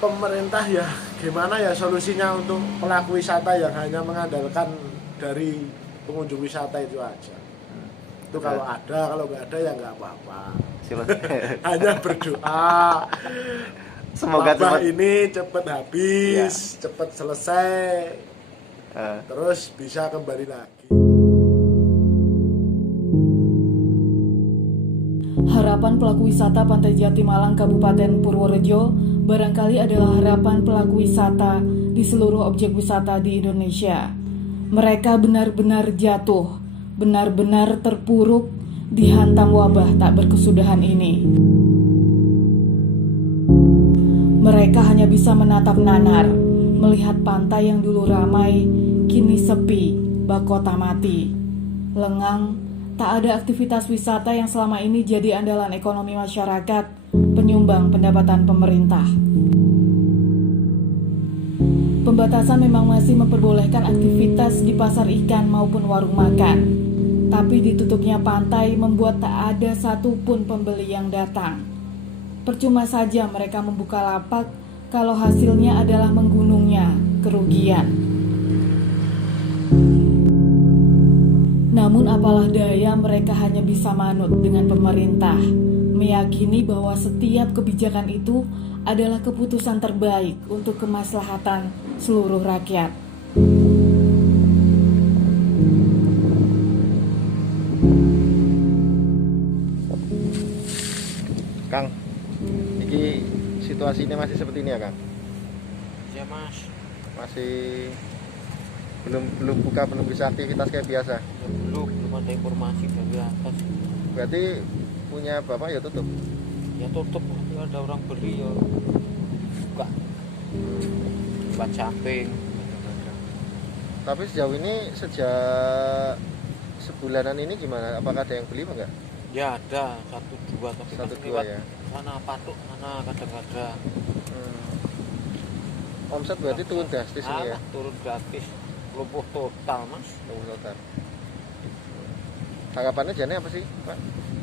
pemerintah ya gimana ya solusinya untuk pelaku wisata yang hanya mengandalkan dari pengunjung wisata itu aja. Itu kalau ada, kalau nggak ada ya nggak apa-apa. Hanya berdoa Semoga wabah cepat ini cepat habis, cepat selesai, terus bisa kembali lagi. Harapan pelaku wisata Pantai Jatimalang Kabupaten Purworejo barangkali adalah harapan pelaku wisata di seluruh objek wisata di Indonesia. Mereka benar-benar jatuh, benar-benar terpuruk, dihantam wabah tak berkesudahan ini. Mereka hanya bisa menatap nanar, melihat pantai yang dulu ramai, kini sepi, bak kota mati. Lengang, tak ada aktivitas wisata yang selama ini jadi andalan ekonomi masyarakat, penyumbang pendapatan pemerintah. Pembatasan memang masih memperbolehkan aktivitas di pasar ikan maupun warung makan. Tapi ditutupnya pantai membuat tak ada satupun pembeli yang datang. Percuma saja mereka membuka lapak kalau hasilnya adalah menggunungnya kerugian. Namun apalah daya, mereka hanya bisa manut dengan pemerintah, meyakini bahwa setiap kebijakan itu adalah keputusan terbaik untuk kemaslahatan seluruh rakyat. Kang, ini situasinya masih seperti ini ya Kang? Ya Mas, Masih belum buka, belum bisa aktivitas kayak biasa. ya belum ada informasi dari atas. Berarti punya bapak ya tutup. Ya tutup, ya ada orang beli ya buka. Buat samping. Tapi sejauh ini sejak sebulanan ini gimana? Apakah ada yang beli apa enggak? Ya ada satu dua tapi Satu kan dua lewat ya. sana patuk sana kadang-kadang. Omset berarti turun drastis ini ya. Turun gratis, lumpuh total Mas. Lumpuh total. Harapannya jadinya apa sih Pak?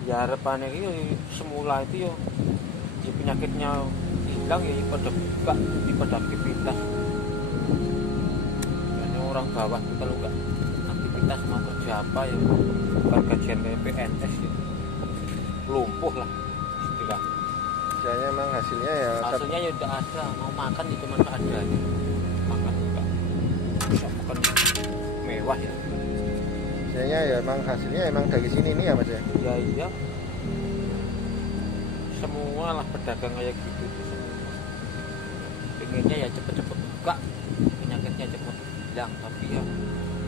Ya harapannya itu semula itu ya penyakitnya hilang ya pada buka, pada aktivitas. Hanya orang bawah itu kalau enggak aktivitas mau kerja apa ya bukan gajian PNS ya. Lumpuh lah istilah. Misalnya emang hasilnya ya Hasilnya ya udah ada, mau makan ya cuma ada aja. Makan enggak bisa makan mewah ya. misalnya ya emang hasilnya emang dari sini nih ya Mas ya. Ya iya. Semua lah pedagang kayak gitu semua. Pengennya ya cepet-cepet buka, penyakitnya cepet hilang, tapi ya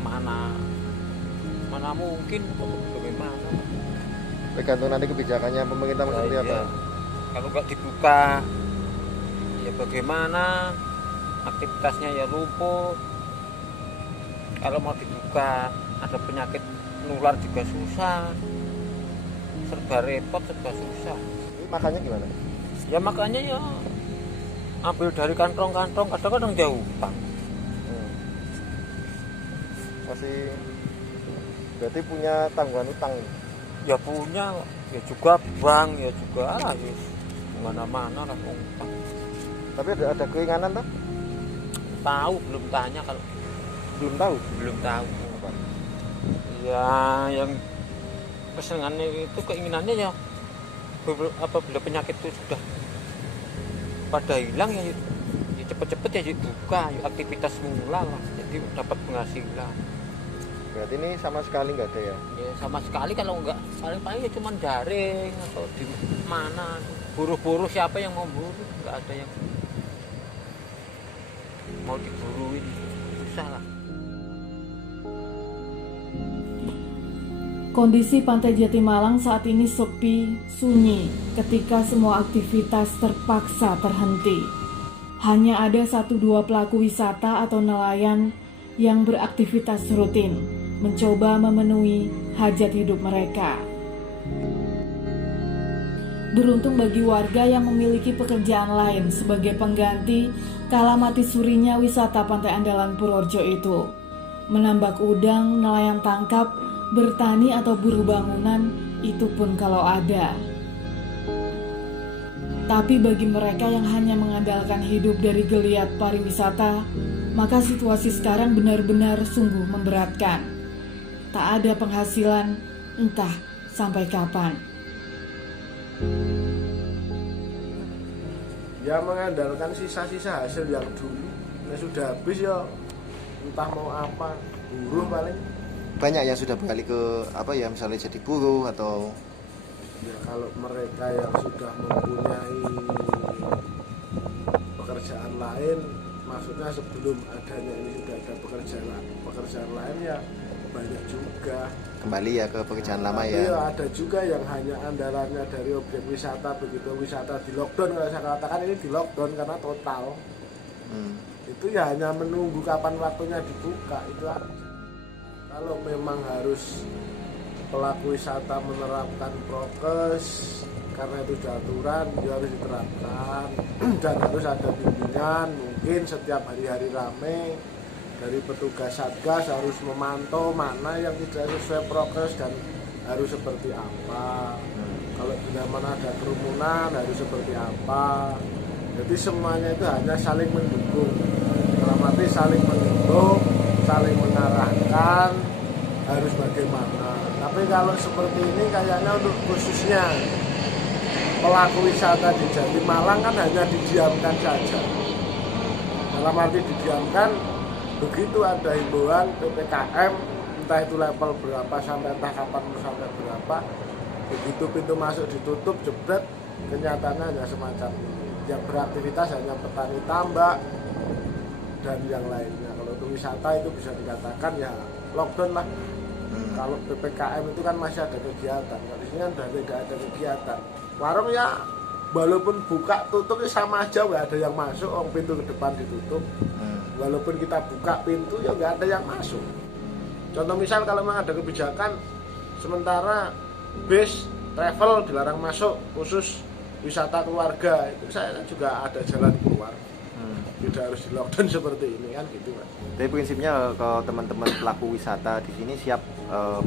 mana mungkin bagaimana. Tergantung nanti kebijakannya pemerintah Ya, seperti apa. iya. Kalau nggak dibuka ya bagaimana, aktivitasnya ya lumpuh. Kalau mau dibuka ada penyakit nular juga susah, serba repot, serba susah. Makannya gimana? Ya makanya ya ambil dari kantong-kantong, kadang-kadang jauh utang. Masih berarti punya tanggungan utang. Ya punya, ya juga bank, ya juga ya mana-mana lah utang. Tapi ada keinginan tuh? Tahu belum tanya kalau Belum tahu. belum tahu. Ya yang kesenangannya itu keinginannya ya apabila penyakit itu sudah pada hilang ya cepet-cepet ya dibuka, ya aktivitas mula lah, jadi dapat penghasilan. Berarti ini sama sekali nggak ada ya? Ya sama sekali kalau enggak paling-paling ya cuma daring atau di mana buru-buru, siapa yang mau buru, enggak ada yang mau diburuin, susah lah. Kondisi Pantai Jatimalang saat ini sepi, sunyi ketika semua aktivitas terpaksa terhenti. Hanya ada 1-2 pelaku wisata atau nelayan yang beraktivitas rutin, mencoba memenuhi hajat hidup mereka. Beruntung bagi warga yang memiliki pekerjaan lain sebagai pengganti kala mati surinya wisata Pantai Andalan Purworejo itu. Menambak udang, nelayan tangkap, bertani atau buruh bangunan, itu pun kalau ada. Tapi bagi mereka yang hanya mengandalkan hidup dari geliat pariwisata, maka situasi sekarang benar-benar sungguh memberatkan. Tak ada penghasilan, entah sampai kapan. Ya mengandalkan sisa-sisa hasil yang dulu. Ya sudah habis ya, entah mau apa, buruh paling. Banyak yang sudah beralih ke apa ya, misalnya jadi buruh atau Ya kalau mereka yang sudah mempunyai pekerjaan lain, maksudnya sebelum adanya ini sudah ada pekerjaan lain ya banyak juga. kembali ya ke pekerjaan lama Tapi ya. ada juga yang hanya andalannya dari objek wisata, begitu wisata di lockdown, kalau saya katakan ini di lockdown karena total. Itu ya hanya menunggu kapan waktunya dibuka itu aja. Kalau memang harus pelaku wisata menerapkan prokes karena itu aturan, dia harus diterapkan dan harus ada bimbingan, mungkin setiap hari-hari rame dari petugas satgas harus memantau mana yang tidak sesuai prokes dan harus seperti apa. Kalau bila mana ada kerumunan harus seperti apa. Jadi semuanya itu hanya saling mendukung, dalam arti saling mendukung, saling mengarahkan harus bagaimana. Tapi kalau seperti ini kayaknya untuk khususnya pelaku wisata di Jati Malang kan hanya didiamkan saja. Dalam arti didiamkan, begitu ada himbauan PPKM, entah itu level berapa sampai entah kapan sampai berapa, begitu pintu masuk ditutup jebret, kenyataannya hanya semacam ini. Yang beraktivitas hanya petani tambak dan yang lainnya. Kalau untuk wisata itu bisa dikatakan ya lockdown lah. Kalau PPKM itu kan masih ada kegiatan, kalau di sini kan sudah tidak ada kegiatan. Warung ya walaupun buka tutup ya sama aja, nggak ada yang masuk, pintu ke depan ditutup. Walaupun kita buka pintu ya nggak ada yang masuk. Contoh misal kalau memang ada kebijakan sementara bis travel dilarang masuk khusus wisata keluarga, itu saya juga ada jalan keluar. Tidak harus di lockdown seperti ini kan gitu Mas. Tapi prinsipnya kalau teman-teman pelaku wisata di sini siap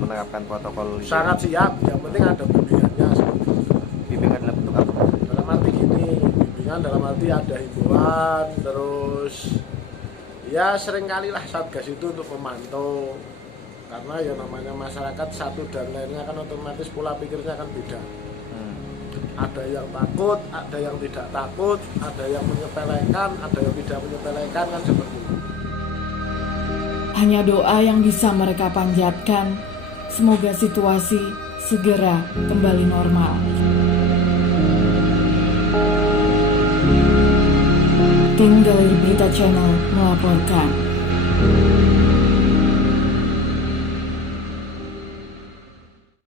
menerapkan protokol Sangat siap, yang penting ada bimbingannya seperti itu. bimbingan dalam bentuk apa? Dalam arti gini, bimbingan dalam arti ada himbauan, terus ya seringkali lah Satgas itu untuk memantau, karena ya namanya masyarakat satu dan lainnya kan otomatis pola pikirnya kan beda. Ada yang takut, ada yang tidak takut, ada yang menyepelekan, ada yang tidak menyepelekan, kan seperti itu. Hanya doa yang bisa mereka panjatkan, semoga situasi segera kembali normal. Tim Galeri Berita Channel melaporkan.